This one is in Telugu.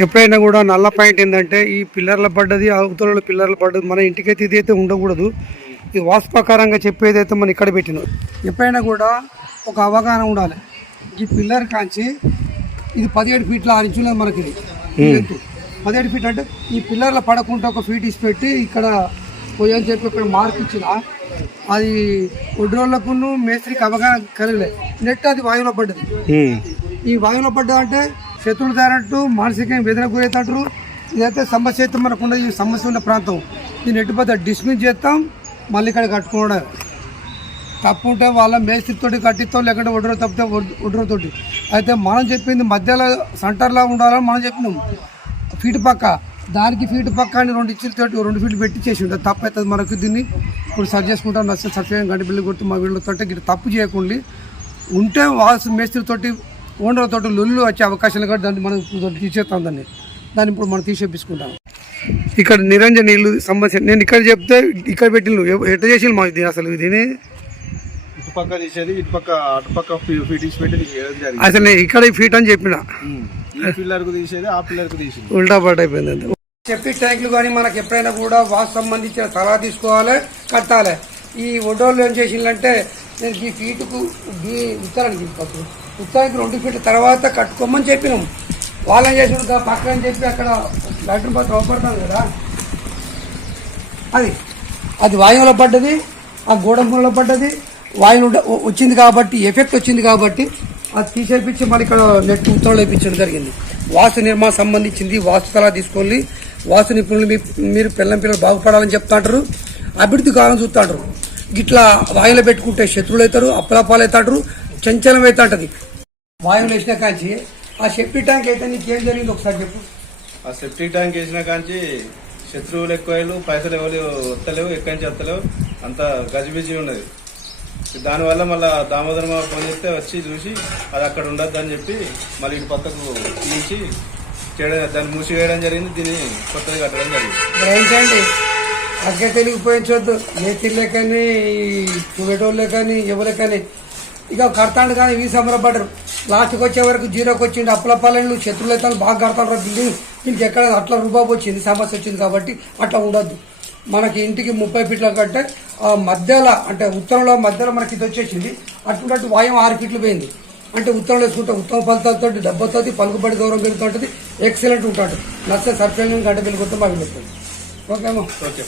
ఎప్పుడైనా కూడా నల్ల పాయింట్ ఏంటంటే ఈ పిల్లర్ల పడ్డది అవతల పిల్లర్ల పడ్డది మన ఇంటికైతే ఇది అయితే ఉండకూడదు. ఈ వాస్తు ప్రకారంగా చెప్పేదైతే మనం ఇక్కడ పెట్టినాం. ఎప్పుడైనా కూడా ఒక అవగాహన ఉండాలి. ఈ పిల్లర్ కాంచి ఇది 17 ఫీట్ల 6 ఇంచులు మనకి ఇది 17 ఫీట్ అంటే ఈ పిల్లర్ల పడకుండా ఒక ఫీట్ ఇసి పెట్టి ఇక్కడ పోయని చెప్పి ఇక్కడ మార్క్ ఇచ్చిన అది ఒడ్రోళ్లకు మేస్త్రికి అవగాహన కలగలే. నెట్ అది వాయువులో పడ్డది. ఈ వాయువులో పడ్డది అంటే శత్రువులు తయారంటూ మానసికంగా వేదన గురవుతాంటారు. ఇదైతే సమస్య అయితే మనకున్న ఈ సమస్య ఉన్న ప్రాంతం దీన్ని ఎట్టుపోతే డిస్మిస్ చేస్తాం, మళ్ళీ ఇక్కడ కట్టుకోవడం. తప్పు ఉంటే వాళ్ళ మేస్త్రితోటి కట్టిస్తాం, లేకుంటే ఒడ్రో తప్పితే ఒడ్రోతోటి. అయితే మనం చెప్పింది మధ్యలో సెంటర్లో ఉండాలని మనం చెప్పినాం. ఫీట్ పక్క దానికి ఫీట్ పక్క అని 2 ఇంచులతో 2 ఫీట్లు పెట్టి చేసి ఉంటుంది. తప్పు అవుతుంది మనకు. దీన్ని ఇప్పుడు సరి చేసుకుంటాం. నచ్చ సర్టిఫికేట్ గంట బిల్లు కొట్టి మా వీళ్ళతో ఇట్లా తప్పు చేయకుండా ఉంటే వాళ్ళ మేస్త్రితోటి ఓనర్తో లొల్లు వచ్చే అవకాశాలు కూడా దాన్ని మనం తీసేస్తాం. దాన్ని ఇప్పుడు మనం తీసేపించుకుంటాం. ఇక్కడ నిరంజన్ నీళ్ళు సమస్య నేను ఇక్కడ చెప్తే ఇక్కడ పెట్టిన ఎట్లా చేసి మా ఇది అసలు దీని ఇటుపక్క తీసేది ఇటుపక్క అటుపక్క ఫీట్ తీసి పెట్టి అసలు నేను ఇక్కడ ఫీట్ అని చెప్పిన పిల్లర్కు తీసేది ఆ పిల్లర్కు తీసేది ఉల్టా పాటు అయిపోయింది. చెప్పి ట్యాంకులు కానీ మనకు ఎప్పుడైనా కూడా వాస్తు సంబంధించిన సలహా తీసుకోవాలి, కట్టాలి. ఈ ఒడ్డోళ్ళు ఏం చేసిందంటే నేను ఈ ఫీటుకు ఉత్తరానికి ఉత్తరానికి 2 ఫీట్ల తర్వాత కట్టుకోమని చెప్పినాం. వాళ్ళని చేసిన పక్క అని చెప్పి అక్కడ లైటర్ పత్రం అవపడతాం కదా, అది వాయువులో పడ్డది, ఆ గోడంలో పడ్డది. వాయువు వచ్చింది కాబట్టి ఎఫెక్ట్ వచ్చింది కాబట్టి అది తీసేపించి మళ్ళీ ఇక్కడ నెట్ ఉత్తరాలు వేయించడం జరిగింది. వాస్తు నిర్మాణం సంబంధించింది వాస్తు సలహా తీసుకోండి. వాస్తు నిపుణులు మీరు పిల్లలు బాగుపడాలని చెప్తాంటారు, అభివృద్ధి కావాలని చూస్తాంటారు. ఇట్లా వాయువులో పెట్టుకుంటే శత్రువులు అవుతారు, అప్పలపాలు అవుతాంటారు, చంచలం అవుతాంటది. వాయువులు వేసిన కాంచి ఆ సెప్టిక్ ట్యాంక్ అయితే నీకేం జరిగింది ఒకసారి చెప్పు. ఆ సెప్టిక్ ట్యాంక్ వేసిన కాంచి శత్రువులు ఎక్కువ, పైసలు ఎవరు వస్తలేవు, ఎక్కడి నుంచి వస్తలేవు, అంత గజిబిజి ఉన్నది. దానివల్ల మళ్ళీ దామోదరం ఫోన్ చేస్తే వచ్చి చూసి అది అక్కడ ఉండద్దు అని చెప్పి మళ్ళీ ఇటు పక్కకు తీసి దాన్ని మూసివేయడం జరిగింది. దీన్ని కొత్తది కట్టడం జరిగింది. గ్రహించండి, అగ్గే తెలిగిపోయించొద్దు. మేస్త్రీలే కానీ చూడేటోళ్ళే కానీ ఎవరే ఇక కడతాండు కానీ ఈ సంబరపడ్డరు. లాస్ట్కి వచ్చే వరకు జీరోకి వచ్చిండు. అప్పులపాలెండు శత్రువులు అయితే బాగా కడతాడు బిల్డింగ్. దీనికి ఎక్కడ అట్లా రూబాబు వచ్చింది, సమస్య వచ్చింది. కాబట్టి అట్లా ఉండద్దు. మనకి ఇంటికి 30 ఫీట్ల కంటే మధ్యలో అంటే ఉత్తరంలో మధ్యలో మనకి ఇది వచ్చేసింది. అటువంటి వాయువు 6 ఫీట్లు పోయింది. అంటే ఉత్తరంలో వేసుకుంటే ఉత్తమ ఫలితాలతో డబ్బతో పలుకుబడి గౌరవం పెరుగుతుంటుంది. ఎక్సలెంట్ ఉంటుంది. నచ్చే సర్ఫేన్ గంట బిల్లు కొత్త బాగా పెడుతుంది. ఓకేమో. ఓకే.